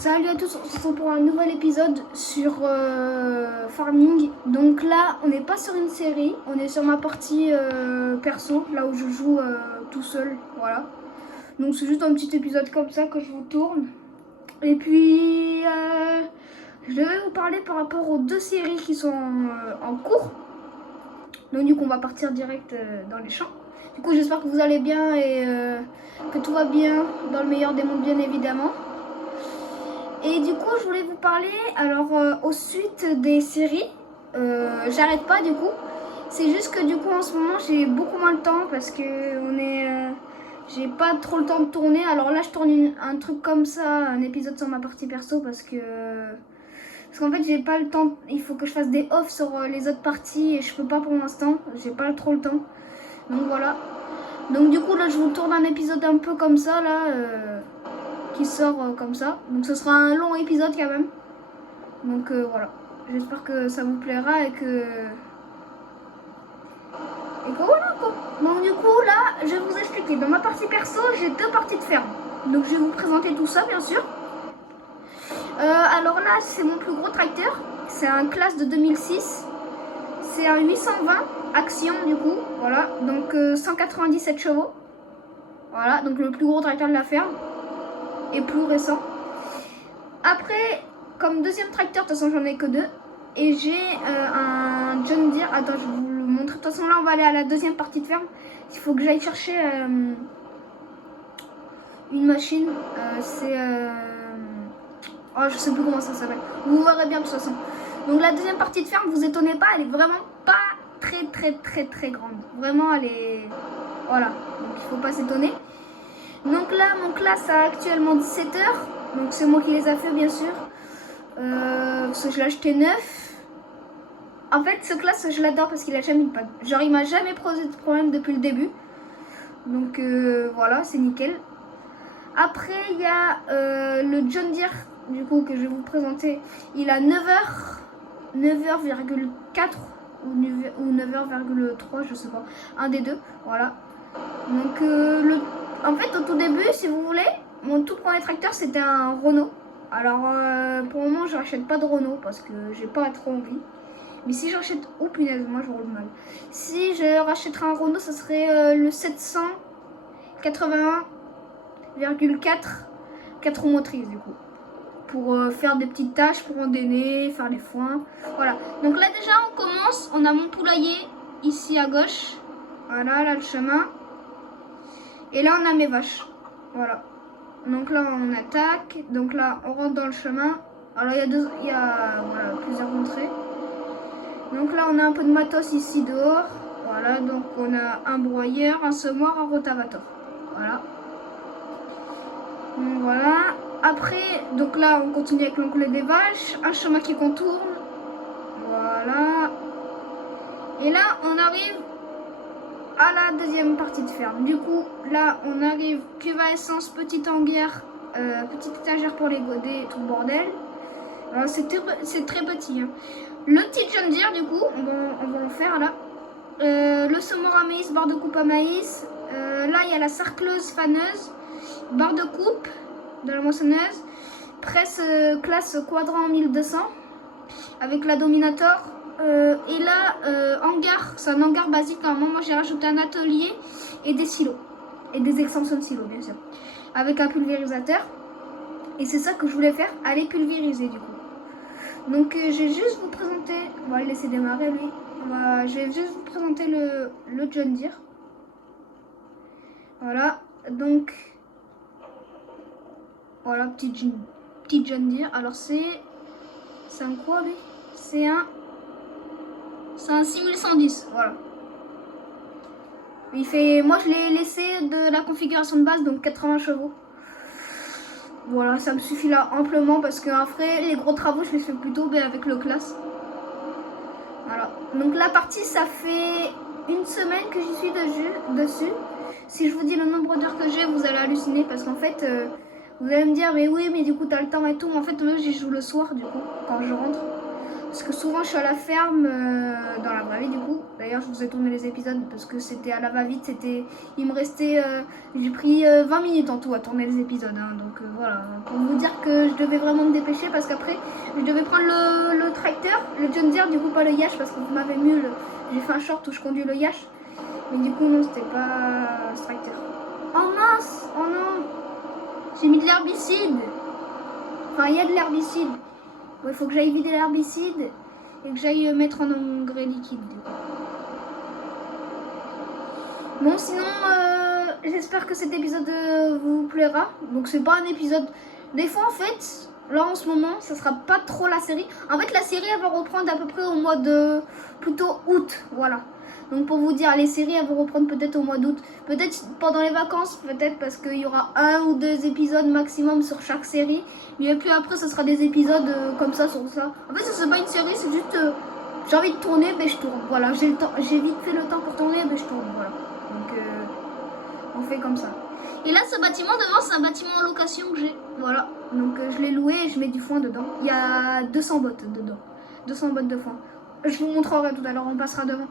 Salut à tous, on se retrouve pour un nouvel épisode sur Farming. Donc là, on n'est pas sur une série, on est sur ma partie perso, là où je joue tout seul, voilà. Donc c'est juste un petit épisode comme ça que je vous tourne. Et puis, je devais vous parler par rapport aux deux séries qui sont en cours. Donc du coup, on va partir direct dans les champs. Du coup, j'espère que vous allez bien et que tout va bien dans le meilleur des mondes, bien évidemment. Et du coup, je voulais vous parler, alors, aux suites des séries. J'arrête pas, du coup. C'est juste que, du coup, en ce moment, j'ai beaucoup moins de temps parce que j'ai pas trop le temps de tourner. Alors là, je tourne un truc comme ça, un épisode sur ma partie perso parce qu'en fait, j'ai pas le temps. Il faut que je fasse des offs sur les autres parties et je peux pas pour l'instant. J'ai pas trop le temps. Donc voilà. Donc du coup, là, je vous tourne un épisode un peu comme ça, là. Qui sort comme ça. Donc ce sera un long épisode quand même. Donc voilà. J'espère que ça vous plaira et que voilà quoi. Donc du coup là, je vais vous expliquer. Dans ma partie perso, j'ai deux parties de ferme. Donc je vais vous présenter tout ça bien sûr. Alors là, c'est mon plus gros tracteur. C'est un classe de 2006. C'est un 820 Action du coup. Voilà. Donc 197 chevaux. Voilà. Donc le plus gros tracteur de la ferme. Et plus récent. Après, comme deuxième tracteur, de toute façon j'en ai que deux. Et j'ai un John Deere. Attends, je vais vous le montrer. De toute façon là on va aller à la deuxième partie de ferme. Il faut que j'aille chercher une machine. C'est... oh, je sais plus comment ça s'appelle. Vous verrez bien de toute façon. Donc la deuxième partie de ferme, vous étonnez pas, elle est vraiment pas très grande. Vraiment elle est... Voilà, donc il faut pas s'étonner. Donc là mon classe a actuellement 17 heures. Donc c'est moi qui les a fait bien sûr. Parce que je l'ai acheté neuf. En fait ce classe je l'adore parce qu'il a jamais eu de panne. Genre il m'a jamais posé de problème depuis le début. Donc voilà, c'est nickel. Après il y a le John Deere du coup que je vais vous présenter. Il a 9h, 9h,4 ou 9h,3, je sais pas. Un des deux, voilà. Donc en fait au tout début, si vous voulez, mon tout premier tracteur c'était un Renault. Alors pour le moment je rachète pas de Renault parce que j'ai pas trop envie. Mais si j'achète... Oh punaise, moi je roule mal. Si je rachèterais un Renault, ça serait le 781,4 4 roues motrices du coup. Pour faire des petites tâches, pour endainer, faire les foins. Voilà. Donc là déjà on commence. On a mon poulailler ici à gauche. Voilà, là le chemin. Et là on a mes vaches. Voilà. Donc là on attaque. Donc là on rentre dans le chemin. Alors il y a voilà, plusieurs entrées. Donc là on a un peu de matos ici dehors. Voilà, donc on a un broyeur, un semoir, un rotavator. Voilà. Donc voilà. Après, donc là on continue avec l'enclos des vaches. Un chemin qui contourne. Voilà. Et là on arrive à la deuxième partie de ferme. Du coup, là, on arrive cuve à essence, petite hangar, petite étagère pour les godets, tout le bordel. C'est très petit. Hein. Le petit John Deere, du coup, on va le faire là. Le semoir à maïs, barre de coupe à maïs. Là, il y a la sarcleuse faneuse, barre de coupe de la moissonneuse, presse classe quadrant 1200 avec la Dominator. Et là, hangar, c'est un hangar basique. Normalement, moi j'ai rajouté un atelier et des silos. Et des extensions de silos, bien sûr. Avec un pulvérisateur. Et c'est ça que je voulais faire, aller pulvériser du coup. Donc, je vais juste vous présenter. On va le laisser démarrer lui. Je vais juste vous présenter le John Deere. Voilà, donc. Voilà, petit John Deere. Alors, c'est un quoi lui? C'est un 6110, voilà. Moi je l'ai laissé de la configuration de base, donc 80 chevaux. Voilà, ça me suffit là amplement parce qu'après les gros travaux je les fais plutôt bien avec le classe. Voilà, donc la partie ça fait une semaine que j'y suis dessus. Si je vous dis le nombre d'heures que j'ai, vous allez halluciner parce qu'en fait vous allez me dire mais oui mais du coup t'as le temps et tout. Mais en fait moi j'y joue le soir du coup quand je rentre. Parce que souvent je suis à la ferme dans la vraie vie du coup. D'ailleurs je vous ai tourné les épisodes parce que c'était à la va-vite. Il me restait... j'ai pris 20 minutes en tout à tourner les épisodes. Hein, donc voilà. Pour vous dire que je devais vraiment me dépêcher parce qu'après je devais prendre le tracteur, le John Deere, du coup pas le Yash parce que vous m'avez mis j'ai fait un short où je conduis le Yash. Mais du coup non, c'était pas ce tracteur. Oh mince! Oh non! J'ai mis de l'herbicide! Enfin il y a de l'herbicide. Il faut que j'aille vider l'herbicide et que j'aille mettre en engrais liquide. Bon, sinon, j'espère que cet épisode vous plaira. Donc, c'est pas un épisode. Des fois, en fait, là en ce moment, ça sera pas trop la série. En fait, la série, elle va reprendre à peu près au mois de. Plutôt août. Voilà. Donc, pour vous dire, les séries, elles vont reprendre peut-être au mois d'août. Peut-être pendant les vacances, peut-être parce qu'il y aura 1 ou 2 épisodes maximum sur chaque série. Mais puis après, ce sera des épisodes comme ça, sur ça. En fait, c'est pas une série, c'est juste. J'ai envie de tourner, mais je tourne. Voilà, j'ai le temps. J'ai vite fait le temps pour tourner, mais je tourne. Voilà. Donc, on fait comme ça. Et là, ce bâtiment devant, c'est un bâtiment en location que j'ai. Voilà. Donc, je l'ai loué et je mets du foin dedans. Il y a 200 bottes dedans. 200 bottes de foin. Je vous montrerai tout à l'heure, on passera devant.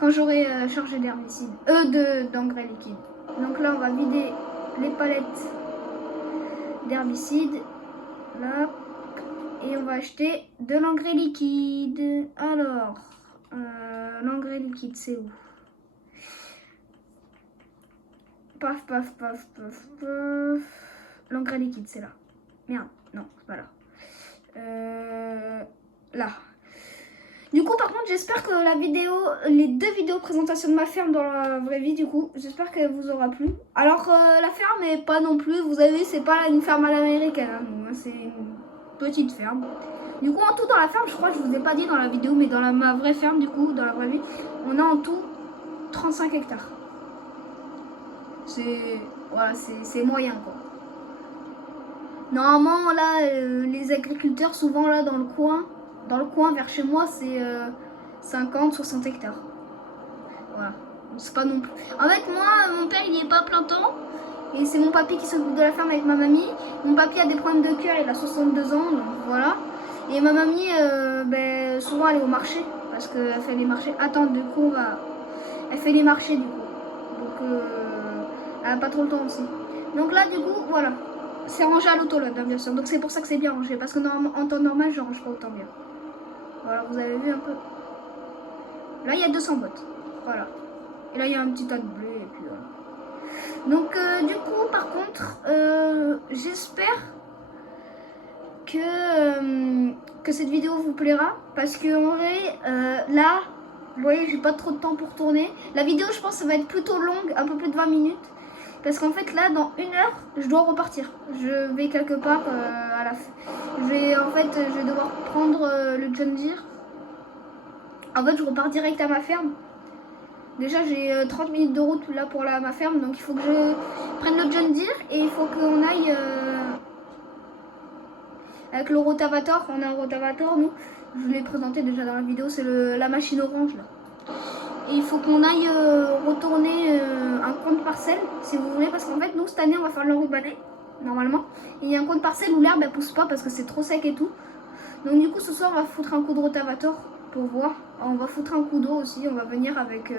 Quand j'aurai chargé d'herbicide. D'engrais liquide. Donc là, on va vider les palettes d'herbicide. Là. Et on va acheter de l'engrais liquide. Alors, l'engrais liquide, c'est où? Paf, paf, paf, paf, paf. L'engrais liquide, c'est là. Merde, non, c'est pas là. Là. Du coup, par contre, j'espère que les 2 vidéos présentation de ma ferme dans la vraie vie, du coup, j'espère qu'elle vous aura plu. Alors, la ferme est pas non plus, vous avez, c'est pas une ferme à l'américaine, hein, c'est une petite ferme. Du coup, en tout, dans la ferme, je crois que je vous ai pas dit dans la vidéo, mais dans ma vraie ferme, du coup, dans la vraie vie, on a en tout 35 hectares. Voilà, c'est moyen, quoi. Normalement, là, les agriculteurs, souvent, là, dans le coin vers chez moi, c'est 50-60 hectares. Voilà. C'est pas non plus. En fait, moi, mon père, il n'y est pas plein temps. Et c'est mon papy qui s'occupe de la ferme avec ma mamie. Mon papy a des problèmes de cœur, il a 62 ans, donc voilà. Et ma mamie, souvent, elle est au marché. Parce qu'elle fait les marchés. Attends, du coup, elle fait les marchés, du coup. Donc, elle a pas trop le temps aussi. Donc là, du coup, voilà. C'est rangé à l'auto, là, bien sûr. Donc c'est pour ça que c'est bien rangé. Parce que en temps normal, je range pas autant bien. Voilà, vous avez vu un peu. Là, il y a 200 bottes. Voilà. Et là, il y a un petit tas de blé. Et puis voilà. Donc, du coup, par contre, j'espère que cette vidéo vous plaira. Parce que en vrai, là, vous voyez, j'ai pas trop de temps pour tourner. La vidéo, je pense, ça va être plutôt longue, un peu plus de 20 minutes. Parce qu'en fait, là, dans 1 heure, je dois repartir. Je vais quelque part à la fin. Je vais devoir prendre le John Deere. En fait, je repars direct à ma ferme. Déjà, j'ai 30 minutes de route là pour ma ferme. Donc, il faut que je prenne le John Deere. Et il faut qu'on aille avec le rotavator. On a un rotavator, nous. Je vous l'ai présenté déjà dans la vidéo. C'est la machine orange, là. Et il faut qu'on aille retourner un compte parcelle, si vous voulez, parce qu'en fait, nous, cette année, on va faire l'enrubané, normalement. Et il y a un compte parcelle où l'herbe, elle pousse pas parce que c'est trop sec et tout. Donc, du coup, ce soir, on va foutre un coup de rotavator pour voir. On va foutre un coup d'eau aussi. On va venir avec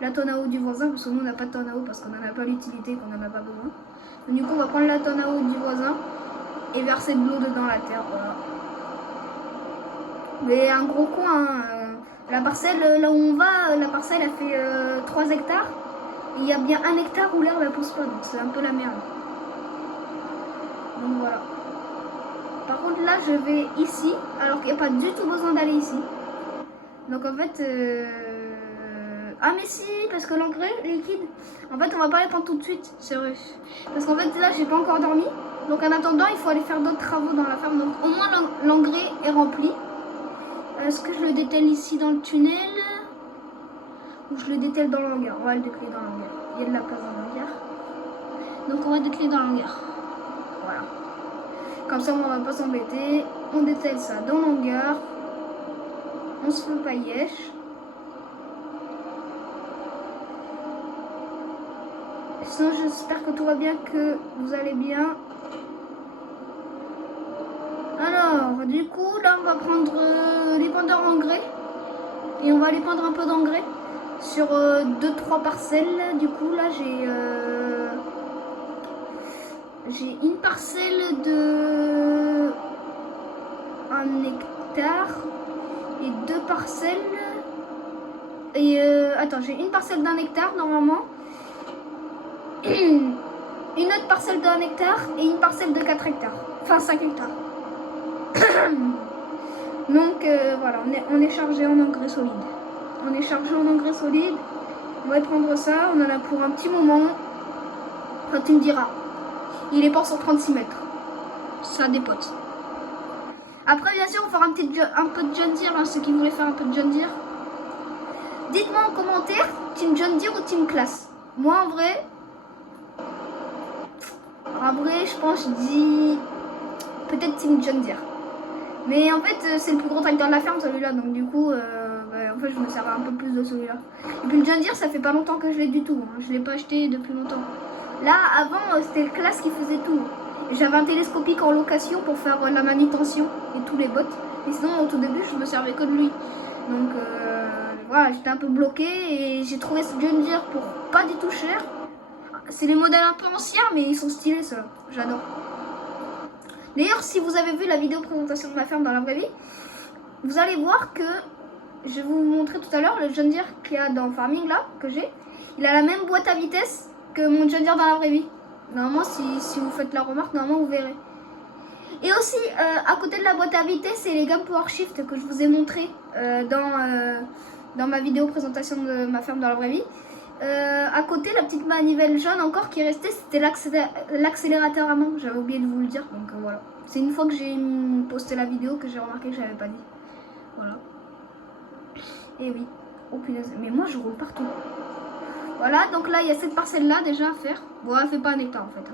la tonne à eau du voisin, parce que nous, on n'a pas de tonne à eau parce qu'on n'en a pas l'utilité, qu'on n'en a pas besoin. Donc, du coup, on va prendre la tonne à eau du voisin et verser de l'eau dedans la terre, voilà. Mais un gros coin, hein, la parcelle, là où on va, la parcelle, elle fait 3 hectares. Et il y a bien 1 hectare où l'herbe, elle pousse pas, donc c'est un peu la merde. Donc voilà. Par contre, là, je vais ici, alors qu'il n'y a pas du tout besoin d'aller ici. Donc en fait... Ah mais si, parce que l'engrais liquide, en fait, on va pas les prendre tout de suite, c'est vrai. Parce qu'en fait, là, j'ai pas encore dormi. Donc en attendant, il faut aller faire d'autres travaux dans la ferme. Donc au moins, l'engrais est rempli. Est-ce que je le détale ici dans le tunnel ou je le détale dans l'hangar? On va le décaler dans l'hangar. Il y a de la place dans l'hangar. Donc on va décaler dans l'hangar. Voilà. Comme ça, on va pas s'embêter. On détale ça dans l'hangar. On se fait paillèche. Sinon, j'espère que tout va bien, que vous allez bien. Alors, du coup, là, on va prendre les épandeur engrais. Et on va aller prendre un peu d'engrais sur 2-3 parcelles. Du coup, là, j'ai une parcelle de 1 hectare et 2 parcelles. Et attends, j'ai une parcelle d'1 hectare normalement. Une autre parcelle d'1 hectare et une parcelle de 4 hectares. Enfin 5 hectares. Donc voilà, on est chargé en engrais solide. On est chargé en engrais solide. On va prendre ça, on en a pour un petit moment. Quand tu me diras, il est pas sur 36 mètres. Ça dépote. Après, bien sûr, on fera un peu de John Deere, hein, ceux qui voulaient faire un peu de John Deere. Dites-moi en commentaire, team John Deere ou team classe. Moi, en vrai, je pense, je dis peut-être team John Deere. Mais en fait, c'est le plus gros tracteur de la ferme, celui-là. Donc du coup, en fait, je me sers un peu plus de celui-là. Et puis le John Deere, ça fait pas longtemps que je l'ai du tout. Hein. Je l'ai pas acheté depuis longtemps. Là, avant, c'était le classe qui faisait tout. J'avais un télescopique en location pour faire la manutention et tous les bottes. Et sinon, au tout début, je me servais que de lui. Donc voilà, j'étais un peu bloqué et j'ai trouvé ce John Deere pour pas du tout cher. C'est les modèles un peu anciens, mais ils sont stylés, ceux-là. J'adore. D'ailleurs, si vous avez vu la vidéo présentation de ma ferme dans la vraie vie, vous allez voir que, je vais vous montrer tout à l'heure, le John Deere qu'il y a dans Farming là, que j'ai, il a la même boîte à vitesse que mon John Deere dans la vraie vie. Normalement, si vous faites la remarque, normalement vous verrez. Et aussi, à côté de la boîte à vitesse, c'est les gammes Power Shift que je vous ai montré dans ma vidéo présentation de ma ferme dans la vraie vie. À côté, la petite manivelle jaune encore qui restait, c'était l'accélérateur à main. J'avais oublié de vous le dire, donc voilà. C'est une fois que j'ai posté la vidéo que j'ai remarqué que j'avais pas dit. Voilà. Et oui. Oh punaise, mais moi je roule partout. Voilà, donc là il y a cette parcelle là déjà à faire. Bon, elle fait pas 1 hectare en fait.